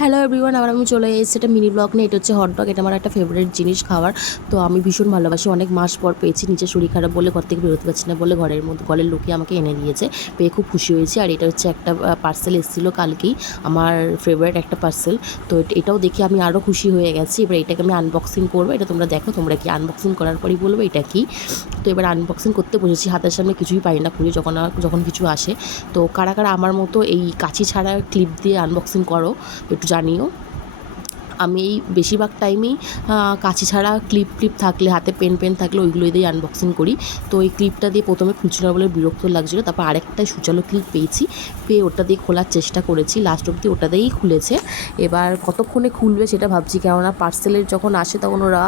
Hello everyone, আবার আমি চলে এসেছি একটা মিনি ব্লগ নিয়ে। এটা হচ্ছে হটডগ। এটা আমার একটা ফেভারিট জিনিস খাওয়ার। তো আমি ভীষণ ভালোবাসি। অনেক মাস পর পেয়েছি। নিজের শরীর খারাপ বলে ঘর থেকে বেরোতে পারছি না বলে ঘরের লোকে আমাকে এনে দিয়েছে। পেয়ে খুব খুশি হয়েছি। আর এটা হচ্ছে একটা পার্সেল এসেছিলো কালকেই, আমার ফেভারিট একটা পার্সেল। তো এটাও দেখে আমি আরও খুশি হয়ে গেছি। এবার এটাকে আমি আনবক্সিং করবো। এটা তোমরা দেখো, তোমরা কি আনবক্সিং করার পরই বলবো এটা কি। তো এবার আনবক্সিং করতে বসেছি। হাতের সামনে কিছুই পাই না খুঁজে, যখন কিছু আসে। তো কারা কারা আমার মতো এই কাঁচি ছাড়া ক্লিপ দিয়ে আনবক্সিং করো একটু জানিও। আমি এই বেশিরভাগ টাইমেই কাঁচি ছাড়া ক্লিপ থাকলে, হাতে পেন থাকলে ওইগুলো দিয়েই আনবক্সিং করি। তো এই ক্লিপটা দিয়ে প্রথমে খুলছিল না বলে বিরক্ত লাগছিলো। তারপর আরেকটা সুচালো ক্লিপ পেয়ে ওটা দিয়ে খোলার চেষ্টা করেছি। লাস্ট অবধি ওটা দিয়েই খুলেছে। এবার কতক্ষণে খুলবে সেটা ভাবছি, কেননা পার্সেলের যখন আসে তখন ওরা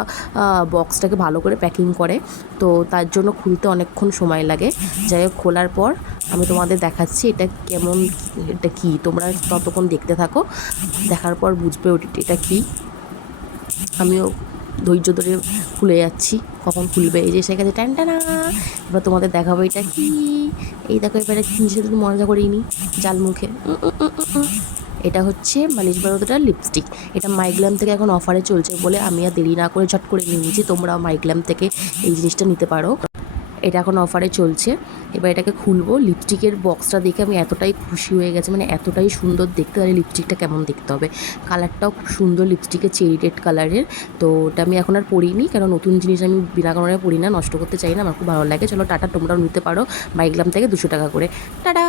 বক্সটাকে ভালো করে প্যাকিং করে, তো তার জন্য খুলতে অনেকক্ষণ সময় লাগে। যাই হোক, খোলার পর আমি তোমাদের দেখাচ্ছি এটা কেমন, এটা কী। তোমরা ততক্ষণ দেখতে থাকো, দেখার পর বুঝবে এটা কী। আমিও ধৈর্য ধরে খুলে যাচ্ছি, কখন খুলবে। এই যে এসে গেছে, টানটানা। এবার তোমাদের দেখাবো এটা কি। এই দেখো, এবারে জিনিসটা তুমি মজা করেই নি জাল মুখে। এটা হচ্ছে মালিশ বারোদার লিপস্টিক। এটা মাইগ্ল্যাম থেকে এখন অফারে চলছে বলে আমি আর দেরি না করে ঝট করে নিয়ে নিয়েছি। তোমরাও মাইগ্ল্যাম থেকে এই জিনিসটা নিতে পারো, এটা এখন অফারে চলছে। এবার এটাকে খুলবো। লিপস্টিকের বক্সটা দেখে আমি এতটাই খুশি হয়ে গেছি, মানে এতটাই সুন্দর দেখতে। তাহলে লিপস্টিকটা কেমন দেখতে হবে। কালারটাও খুব সুন্দর, লিপস্টিকের চেরি রেড কালারের। তো ওটা আমি এখন আর পরিনি, কারণ নতুন জিনিস আমি বিনা কারণে পরি না, নষ্ট করতে চাই না, আমার খুব ভালো লাগে। চলো টাটা, তোমরাও নিতে পারো মাইগ্ল্যাম থেকে 200 টাকা করে। টাটা।